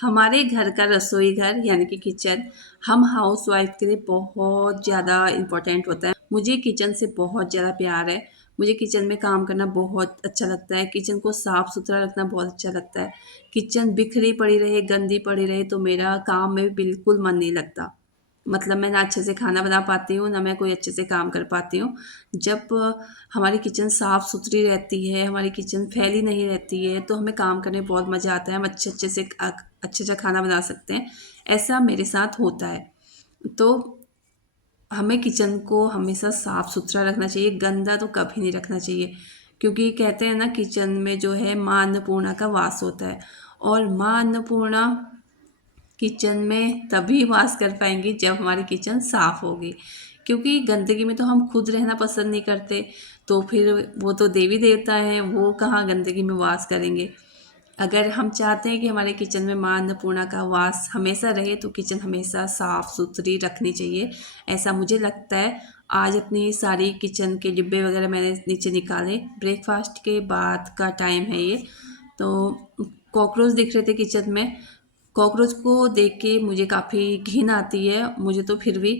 हमारे घर का रसोई घर यानी कि किचन हम हाउसवाइफ के लिए बहुत ज़्यादा इम्पोर्टेंट होता है। मुझे किचन से बहुत ज़्यादा प्यार है। मुझे किचन में काम करना बहुत अच्छा लगता है। किचन को साफ़ सुथरा रखना बहुत अच्छा लगता है। किचन बिखरी पड़ी रहे, गंदी पड़ी रहे तो मेरा काम में बिल्कुल मन नहीं लगता। मतलब मैं ना अच्छे से खाना बना पाती हूँ, ना मैं कोई अच्छे से काम कर पाती हूँ। जब हमारी किचन साफ़-सुथरी रहती है, हमारी किचन फैली नहीं रहती है, तो हमें काम करने में बहुत मज़ा आता है। हम अच्छे-अच्छे से अच्छा-अच्छा खाना बना सकते हैं। ऐसा मेरे साथ होता है। तो हमें किचन को हमेशा साफ़-सुथरा रखना चाहिए, गंदा तो कभी नहीं रखना चाहिए। क्योंकि कहते हैं ना किचन में जो है माँ अन्नपूर्णा का वास होता है और माँ अन्नपूर्णा किचन में तभी वास कर पाएँगी जब हमारी किचन साफ़ होगी। क्योंकि गंदगी में तो हम खुद रहना पसंद नहीं करते, तो फिर वो तो देवी-देवता हैं, वो कहाँ गंदगी में वास करेंगे। अगर हम चाहते हैं कि हमारे किचन में माँ अन्नपूर्णा का वास हमेशा रहे, तो किचन हमेशा साफ़-सुथरी रखनी चाहिए, ऐसा मुझे लगता है। आज अपनी सारी किचन के डिब्बे वग़ैरह मैंने नीचे निकाले, ब्रेकफ़ास्ट के बाद का टाइम है ये, तो कॉकरोच दिख रहे थे किचन में। कॉकरोच को देख के मुझे काफ़ी घिन आती है, मुझे तो फिर भी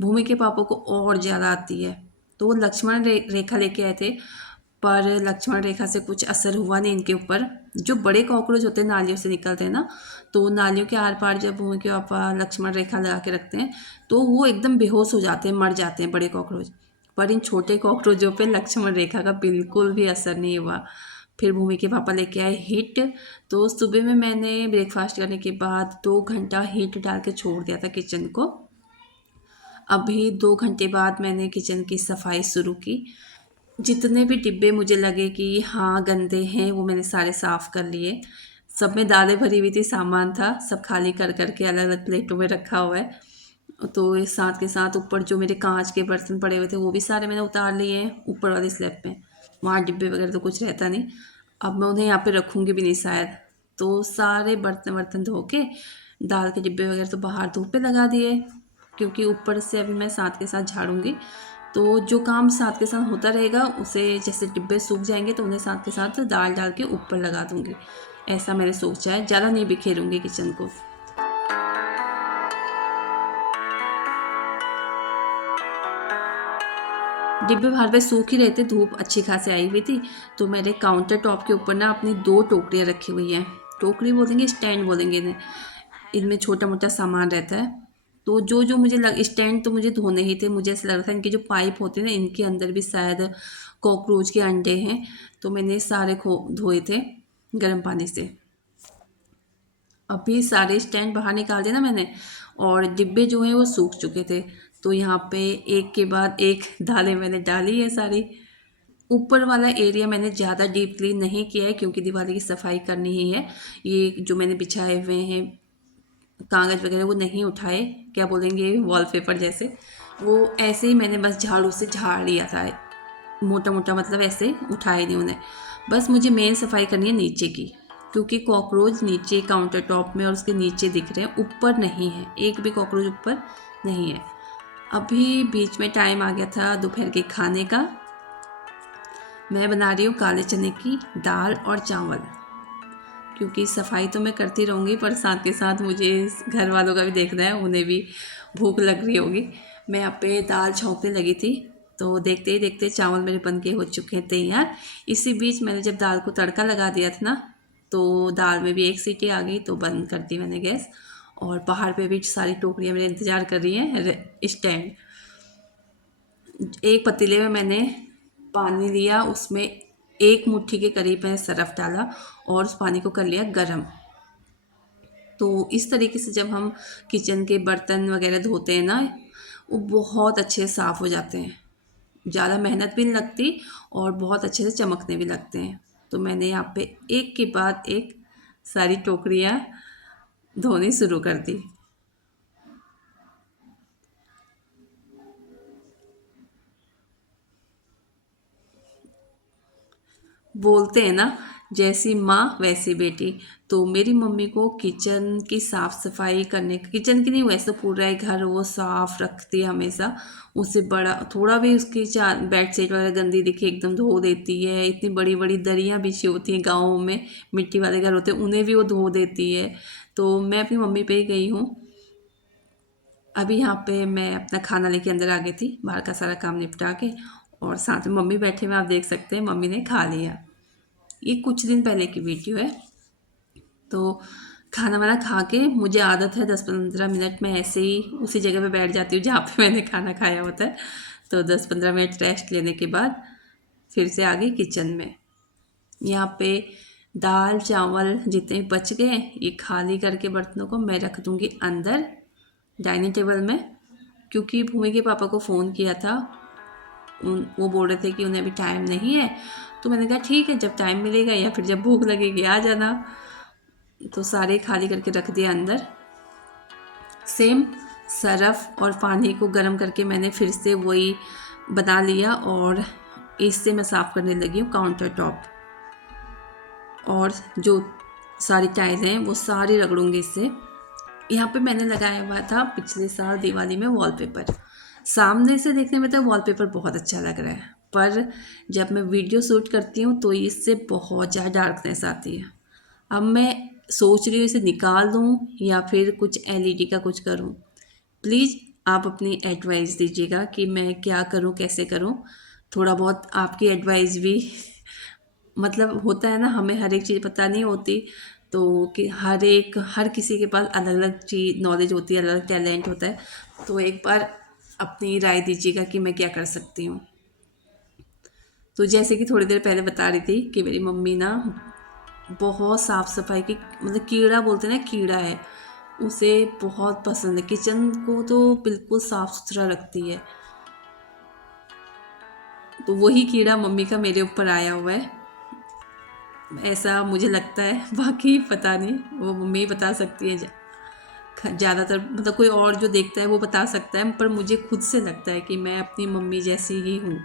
भूमि के पापा को और ज़्यादा आती है। तो वो लक्ष्मण रेखा लेके आए थे, पर लक्ष्मण रेखा से कुछ असर हुआ नहीं इनके ऊपर। जो बड़े कॉकरोच होते हैं नालियों से निकलते हैं ना, तो नालियों के आर-पार जब भूमि के पापा लक्ष्मण रेखा लगा के रखते हैं, तो वो एकदम बेहोश हो जाते हैं, मर जाते हैं बड़े कॉकरोच। पर इन छोटे कॉकरोचों पे लक्ष्मण रेखा का बिल्कुल भी असर नहीं हुआ। फिर भूमि के पापा लेके आए हिट, तो सुबह में मैंने ब्रेकफ़ास्ट करने के बाद 2 घंटा हीट डाल के छोड़ दिया था किचन को। अभी 2 घंटे बाद मैंने किचन की सफाई शुरू की। जितने भी डिब्बे मुझे लगे कि हाँ, गंदे हैं, वो मैंने सारे साफ़ कर लिए। सब में दालें भरी हुई थी, सामान था, सब खाली कर के अलग-अलग प्लेटों में रखा हुआ है। तो इस साथ के साथ ऊपर जो मेरे काँच के बर्तन पड़े हुए थे, वो भी सारे मैंने उतार लिए हैं ऊपर वाली स्लैब पे। वहाँ डिब्बे वगैरह तो कुछ रहता नहीं। अब मैं उन्हें यहाँ पे रखूँगी भी नहीं शायद। तो सारे बर्तन-वर्तन धो के दाल के डिब्बे वगैरह तो बाहर धूप पे लगा दिए, क्योंकि ऊपर से अभी मैं साथ के साथ झाड़ूँगी। तो जो काम साथ के साथ होता रहेगा, उसे जैसे डिब्बे सूख जाएँगे तो उन्हें साथ के साथ दाल डाल के ऊपर लगा दूँगी। ऐसा मैंने सोचा है, ज़्यादा नहीं बिखेरूँगी किचन को। डिब्बे बाहर पे सूख ही रहे थे, धूप अच्छी खासी आई हुई थी, तो मेरे काउंटर टॉप के ऊपर ना अपनी 2 टोकरियाँ रखी हुई हैं। टोकरी बोलेंगे, स्टैंड बोलेंगे इन्हें। इनमें छोटा-मोटा सामान रहता है। तो जो-जो मुझे लग स्टैंड तो मुझे धोने ही थे, मुझे ऐसा लग रहा था इनके जो पाइप होते हैं ना, इनके अंदर भी शायद कॉकरोच के अंडे हैं, तो मैंने सारे धोए थे गर्म पानी से। अभी सारे स्टैंड बाहर निकाल दिए ना मैंने और डिब्बे जो हैं वो सूख चुके थे। तो यहाँ पे एक के बाद एक दालें मैंने डाली है सारी। ऊपर वाला एरिया मैंने ज़्यादा डीपली नहीं किया है क्योंकि दीवार की सफाई करनी ही है। ये जो मैंने बिछाए हुए हैं कागज़ वगैरह वो नहीं उठाए, क्या बोलेंगे वॉलपेपर जैसे, वो ऐसे ही मैंने बस झाड़ू से झाड़ लिया था। मोटा-मोटा मतलब ऐसे उठाए नहीं उन्हें। बस मुझे मेन सफाई करनी है नीचे की, क्योंकि कॉकरोच नीचे काउंटर टॉप में और उसके नीचे दिख रहे हैं, ऊपर नहीं है, एक भी कॉकरोच ऊपर नहीं है। अभी बीच में टाइम आ गया था दोपहर के खाने का। मैं बना रही हूँ काले चने की दाल और चावल, क्योंकि सफाई तो मैं करती रहूँगी पर साथ के साथ मुझे घर वालों का भी देखना है, उन्हें भी भूख लग रही होगी। मैं यहाँ पे दाल छौंकने लगी थी, तो देखते ही देखते चावल मेरे बन के हो चुके हैं तैयार। इसी बीच मैंने जब दाल को तड़का लगा दिया था ना, तो दाल में भी 1 सीटी आ गई तो बंद कर दी मैंने गैस। और बाहर पे भी सारी टोकरियाँ मेरे इंतज़ार कर रही हैं स्टैंड। एक पतीले में मैंने पानी लिया, उसमें 1 मुट्ठी के करीब मैंने सरफ़ डाला और उस पानी को कर लिया गरम। तो इस तरीके से जब हम किचन के बर्तन वगैरह धोते हैं ना, वो बहुत अच्छे से साफ़ हो जाते हैं। ज़्यादा मेहनत भी नहीं लगती और बहुत अच्छे से चमकने भी लगते हैं। तो मैंने यहाँ पे एक के बाद एक सारी टोकरियाँ धोनी शुरू कर दी। बोलते हैं ना, जैसी माँ वैसी बेटी। तो मेरी मम्मी को किचन की साफ़ सफाई करने, किचन की नहीं वैसे पूरा ही घर वो साफ़ रखती है हमेशा। उससे बड़ा थोड़ा भी उसकी बेड शीट वगैरह गंदी दिखे एकदम धो देती है। इतनी बड़ी बड़ी दरियाँ बिछी होती हैं गाँव में, मिट्टी वाले घर होते हैं, उन्हें भी वो धो देती है। तो मैं अपनी मम्मी पे ही गई हूँ। अभी यहाँ पे मैं अपना खाना लेके अंदर आ गई थी, बाहर का सारा काम निपटा के, और साथ में मम्मी बैठे हुए आप देख सकते हैं, मम्मी ने खा लिया। ये कुछ दिन पहले की वीडियो है। तो खाना वाना खा के मुझे आदत है 10-15 मिनट में ऐसे ही उसी जगह पे बैठ जाती हूँ जहाँ पे मैंने खाना खाया होता है। तो 10-15 मिनट रेस्ट लेने के बाद फिर से आ गई किचन में। यहाँ पे दाल चावल जितने भी बच गए ये खाली करके बर्तनों को मैं रख दूँगी अंदर डाइनिंग टेबल में, क्योंकि भूमि के पापा को फ़ोन किया था। वो बोल रहे थे कि उन्हें अभी टाइम नहीं है। तो मैंने कहा ठीक है, जब टाइम मिलेगा या फिर जब भूख लगेगी आ जाना। तो सारे खाली करके रख दिया अंदर। सेम सरफ़ और पानी को गर्म करके मैंने फिर से वही बना लिया, और इससे मैं साफ़ करने लगी हूँ काउंटर टॉप। और जो सारी टाइलें हैं वो सारी रगड़ूंगी इससे। यहाँ पे मैंने लगाया हुआ था पिछले साल दिवाली में वॉलपेपर। सामने से देखने में तो वॉलपेपर बहुत अच्छा लग रहा है, पर जब मैं वीडियो शूट करती हूँ तो इससे बहुत ज़्यादा डार्कनेस आती है। अब मैं सोच रही हूँ इसे निकाल दूँ या फिर कुछ एलईडी का कुछ करूँ। प्लीज़ आप अपनी एडवाइस दीजिएगा कि मैं क्या करूँ, कैसे करूँ। थोड़ा बहुत आपकी एडवाइस भी मतलब होता है ना, हमें हर एक चीज़ पता नहीं होती। तो कि हर किसी के पास अलग अलग चीज़ नॉलेज होती है, अलग अलग टैलेंट होता है। तो एक बार अपनी राय दीजिएगा कि मैं क्या कर सकती हूँ। तो जैसे कि थोड़ी देर पहले बता रही थी कि मेरी मम्मी ना बहुत साफ़ सफाई की, मतलब कीड़ा बोलते हैं ना, कीड़ा है, उसे बहुत पसंद है। किचन को तो बिल्कुल साफ़ सुथरा रखती है। तो वही कीड़ा मम्मी का मेरे ऊपर आया हुआ है, ऐसा मुझे लगता है। बाकी पता नहीं, वो मम्मी ही बता सकती है ज़्यादातर, मतलब कोई और जो देखता है वो बता सकता है, पर मुझे खुद से लगता है कि मैं अपनी मम्मी जैसी ही हूँ।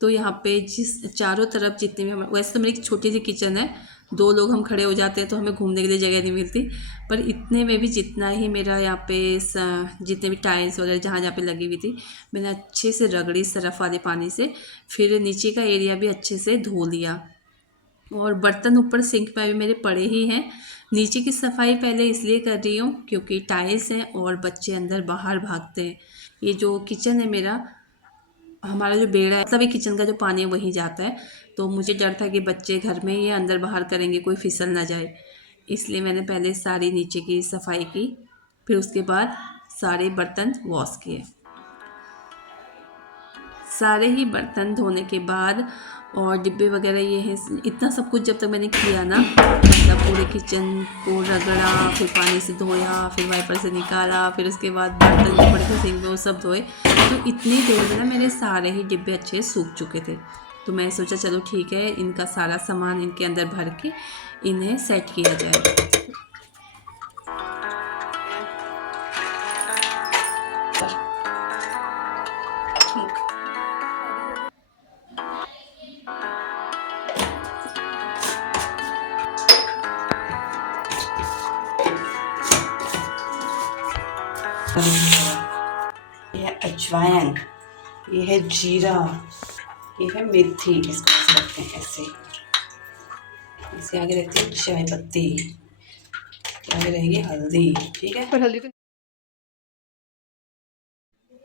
तो यहाँ पे जिस चारों तरफ जितने भी हम, वैसे तो मेरी एक छोटी सी किचन है, 2 लोग हम खड़े हो जाते हैं तो हमें घूमने के लिए जगह नहीं मिलती। पर इतने में भी जितना ही मेरा यहाँ पे जितने भी टाइल्स वगैरह जहाँ जहाँ पे लगी हुई थी, मैंने अच्छे से रगड़ी सरफ़ वाले पानी से। फिर नीचे का एरिया भी अच्छे से धो लिया, और बर्तन ऊपर सिंक में भी मेरे पड़े ही हैं। नीचे की सफाई पहले इसलिए कर रही हूँ क्योंकि टाइल्स हैं और बच्चे अंदर बाहर भागते हैं। ये जो किचन है मेरा, हमारा जो बेड़ा है, मतलब ये किचन का जो पानी है वहीं जाता है। तो मुझे डर था कि बच्चे घर में ही अंदर बाहर करेंगे, कोई फिसल ना जाए, इसलिए मैंने पहले सारी नीचे की सफाई की। फिर उसके बाद सारे बर्तन वॉश किए। सारे ही बर्तन धोने के बाद और डिब्बे वगैरह ये है, इतना सब कुछ जब तक मैंने किया ना, मतलब पूरे किचन को रगड़ा, फिर पानी से धोया, फिर वाइपर से निकाला, फिर उसके बाद बर्तन जो पड़े थे सिंक में वो सब धोए। तो इतनी देर में ना मेरे सारे ही डिब्बे अच्छे सूख चुके थे। तो मैं सोचा चलो ठीक है, इनका सारा सामान इनके अंदर भर के इन्हें सेट किया जाए। ये है अजवाइन, ये है जीरा, ये है मेथी, इसको ऐसे रखते हैं ऐसे। इसके आगे रखते हैं चाय पत्ती, आगे रहेगी हल्दी, ठीक है। पर हल्दी तो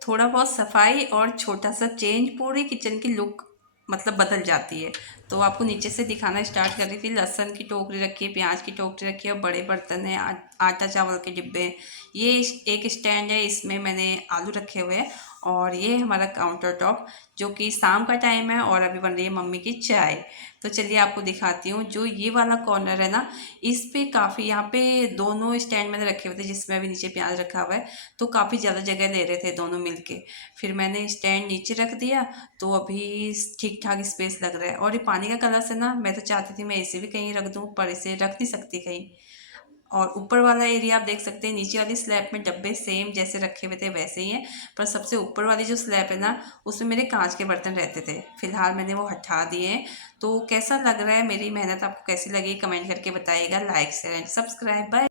थोड़ा बहुत सफाई और छोटा सा चेंज पूरी किचन की लुक मतलब बदल जाती है। तो आपको नीचे से दिखाना स्टार्ट कर रही थी। लहसुन की टोकरी रखी है, प्याज की टोकरी रखी है, और बड़े बर्तन है, आटा चावल के डिब्बे हैं। ये एक स्टैंड है, इसमें मैंने आलू रखे हुए हैं। और ये हमारा काउंटर टॉप, जो कि शाम का टाइम है और अभी बन रही है मम्मी की चाय। तो चलिए आपको दिखाती हूँ। जो ये वाला कॉर्नर है ना, इस पे काफ़ी, यहाँ पे दोनों स्टैंड मैंने रखे हुए थे, जिसमें अभी नीचे प्याज रखा हुआ है। तो काफ़ी ज़्यादा जगह ले रहे थे दोनों मिलके। फिर मैंने स्टैंड नीचे रख दिया, तो अभी ठीक ठाक स्पेस लग रहा है। और ये पानी का कलश है ना, मैं तो चाहती थी मैं इसे भी कहीं रख दूँ, पर इसे रख नहीं सकती कहीं। और ऊपर वाला एरिया आप देख सकते हैं, नीचे वाली स्लैब में डब्बे सेम जैसे रखे हुए थे वैसे ही हैं, पर सबसे ऊपर वाली जो स्लैब है ना, उसमें मेरे कांच के बर्तन रहते थे। फिलहाल मैंने वो हटा दिए हैं। तो कैसा लग रहा है, मेरी मेहनत आपको कैसी लगी कमेंट करके बताइएगा। Like share and subscribe. Bye.